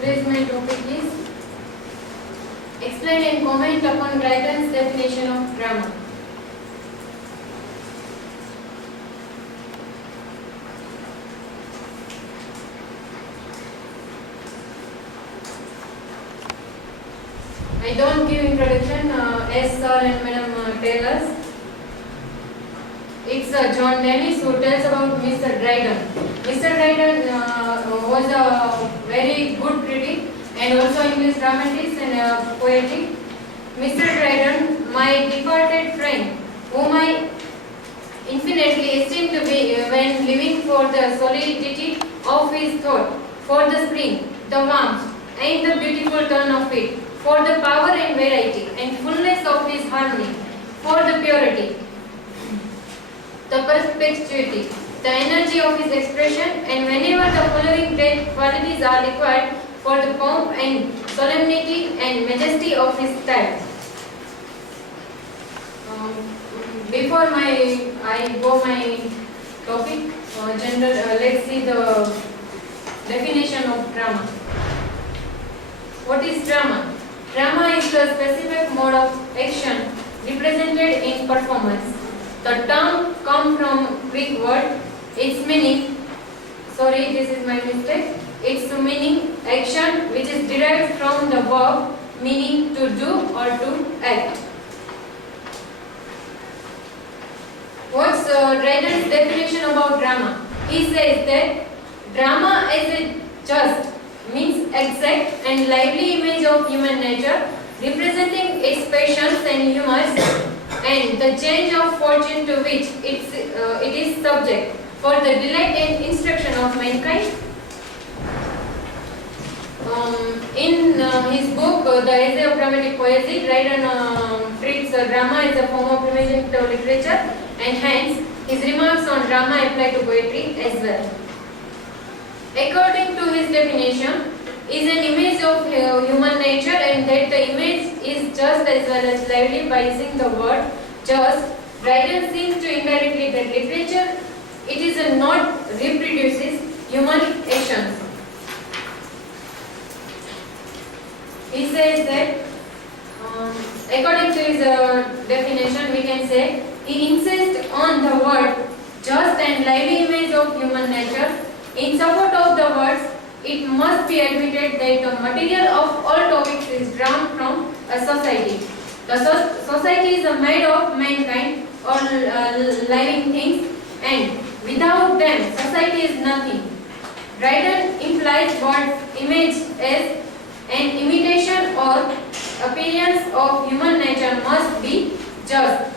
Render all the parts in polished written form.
Today's my topic is explain and comment upon Dryden's definition of drama. I don't give introduction as sir and madam tell us. It's John Dennis who tells about Mr. Dryden. Mr. Dryden was a very good critic and also English dramatist and poetic. Mr. Dryden, my departed friend, whom I infinitely esteem to be when living for the solidity of his thought, for the spring, the warmth, and the beautiful turn of it, for the power and variety and fullness of his harmony, for the purity, the perpetuity, the energy of his expression, and whenever the following great qualities are required for the pomp and solemnity and majesty of his style. Before I go my topic, let's see the definition of drama. What is drama? Drama is the specific mode of action represented in performance. The term comes from Greek word. Its meaning, this is my mistake. Its meaning action, which is derived from the verb meaning to do or to act. What's Dryden's definition about drama? He says that drama is a just, means exact and lively image of human nature, representing its passions and humors and the change of fortune to which it is subject for the delight and instruction of mankind. In his book, The Essay of Dramatic Poesy, Dryden treats drama as a form of imaginative literature, and hence his remarks on drama apply to poetry as well. According to his definition, is an image of human nature, and that the image is just as well as lively. By using the word just, Dryden seems to indirectly that literature it is a not reproduces human actions. He says that according to his definition, we can say he insists on the word just and lively image of human nature. In support of the words, it must be admitted that the material of all topics is drawn from a society. The society is made of mankind or living things, and without them, society is nothing. Dryden implies words image as an imitation or appearance of human nature must be just.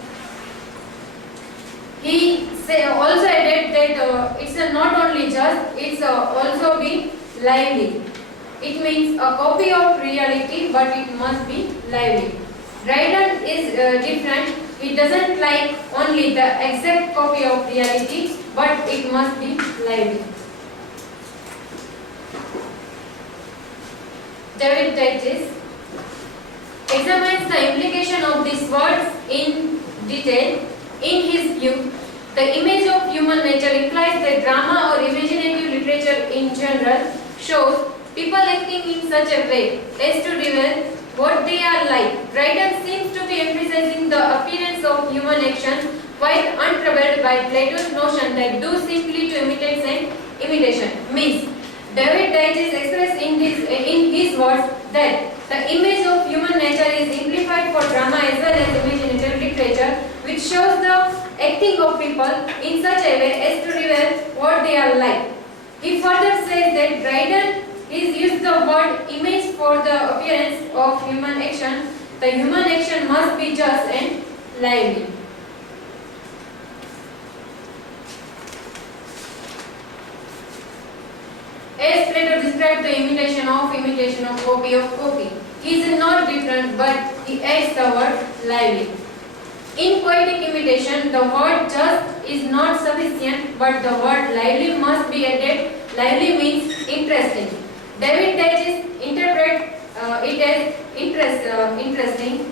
He also added that it's not only just, it's also be lively. It means a copy of reality, but it must be lively. Dryden is different. He doesn't like only the exact copy of reality, but it must be lively. David Digges examines the implication of these words in detail. In his view, the image of human nature implies that drama or imaginative literature in general shows people acting in such a way as to reveal what they are like. Dryden seems to be emphasizing the appearance of human action, quite untroubled by Plato's notion that do simply to imitate and imitation. Means David Digges expressed in his words that the image of human nature is simplified for drama as well as imaginative literature, which shows the acting of people in such a way as to reveal what they are like. He further says that Dryden is used the word image for the appearance of human action. The human action must be just and lively. As Plato described the imitation of copy. He is not different, but he adds the word lively. In poetic imitation, the word just is not sufficient, but the word lively must be added. Lively means interesting. David Digges interprets it as interesting.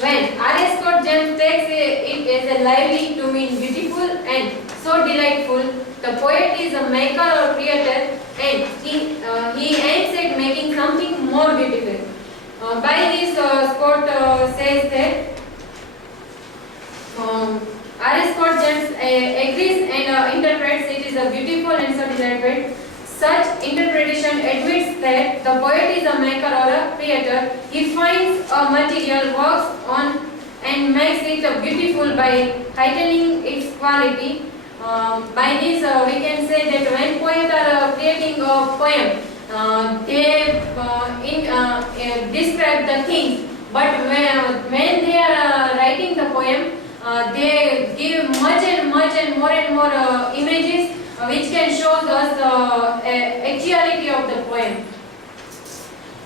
When R.S. Scott James takes it as a lively to mean beautiful and so delightful, the poet is a maker or creator, and he aims at making something more beautiful. By this, Scott says that R.S. Scott James agrees and interprets it is a beautiful and satisfactory. Such interpretation admits that the poet is a maker or a creator. He finds a material, works on and makes it beautiful by heightening its quality. By this, we can say that when poets are creating a poem, they describe the things, but when they are writing the poem, they give much and more images which can show us the actuality of the poem.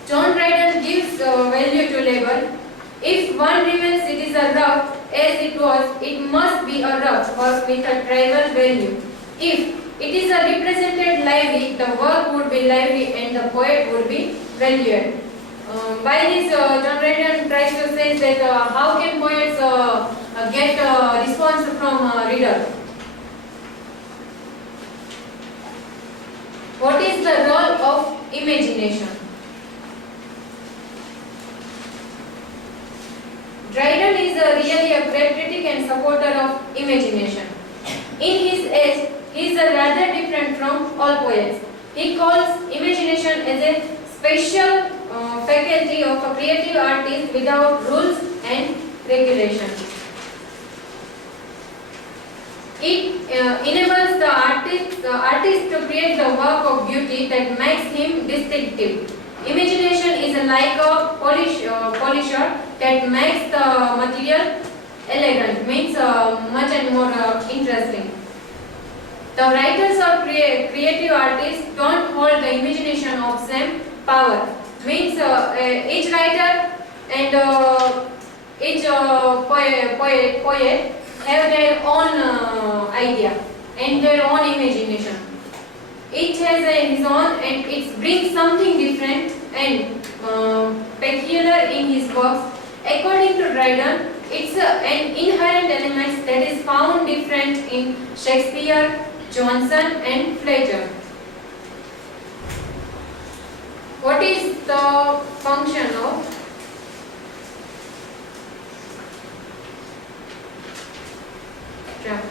John Dryden gives value to labor. If one remains it is a rough as it was, it must be a rough work with a tribal value. If it is a represented lively, the work would be lively and the poet would be valued. By this, John Dryden tries to say that how can poets get response from reader? What is the role of imagination? Dryden is really a great critic and supporter of imagination. In his age, he is rather different from all poets. He calls imagination as a special faculty of a creative artist without rules and regulations. It enables the artist to create the work of beauty that makes him distinctive. Imagination is like a polisher that makes the material elegant, means much and more interesting. The writers or creative artists don't hold the imagination of same power. Means each writer and each poet have their own idea and their own imagination. Each has his own and it brings something different and peculiar in his works. According to Dryden, it's an inherent element that is found different in Shakespeare, Johnson and Fletcher. What is the function of drama?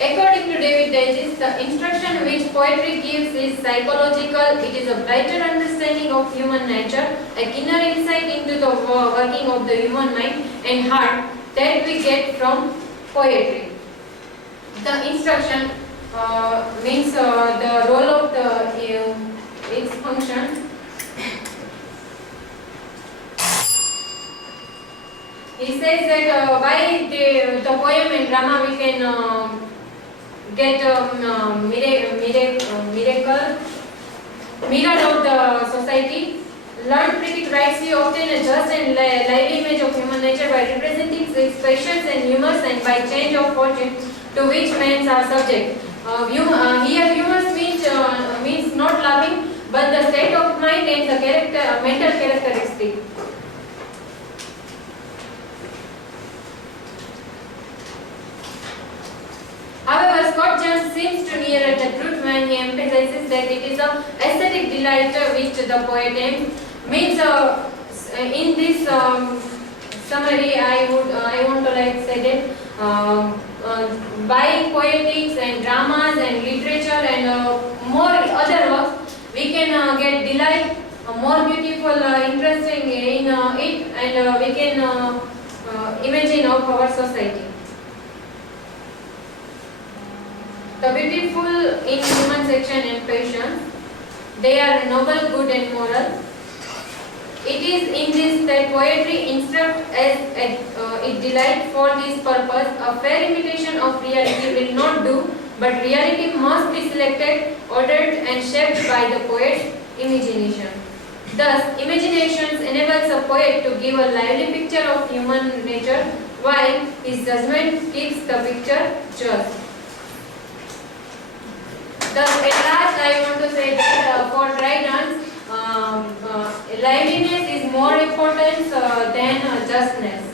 According to David Dages, the instruction which poetry gives is psychological. It is a better understanding of human nature, a keener insight into the working of the human mind and heart that we get from poetry. The instruction means the role of its function. He says that by the poem and drama we can get mirror of the society. Learned critic writes we obtain a just and lively image of human nature by representing its passions and humors and by change of fortune to which men are subject. Here humors means not loving but the state of mind and the mental characteristic. However, Scott James seems to nearer the truth when he emphasizes that it is an aesthetic delight which the poet aims. Means in this summary, I want to say that by poetics and dramas and literature and more other works, we can get delight, more beautiful, interesting in it, and we can imagine of our society. The beautiful in human section and passions, they are noble, good and moral. It is in this that poetry instructs as it delight for this purpose. A fair imitation of reality will not do, but reality must be selected, ordered and shaped by the poet's imagination. Thus, imagination enables a poet to give a lively picture of human nature, while his judgment keeps the picture just. Thus, at last, I want to say that for Dryden, liveliness is more important than justness.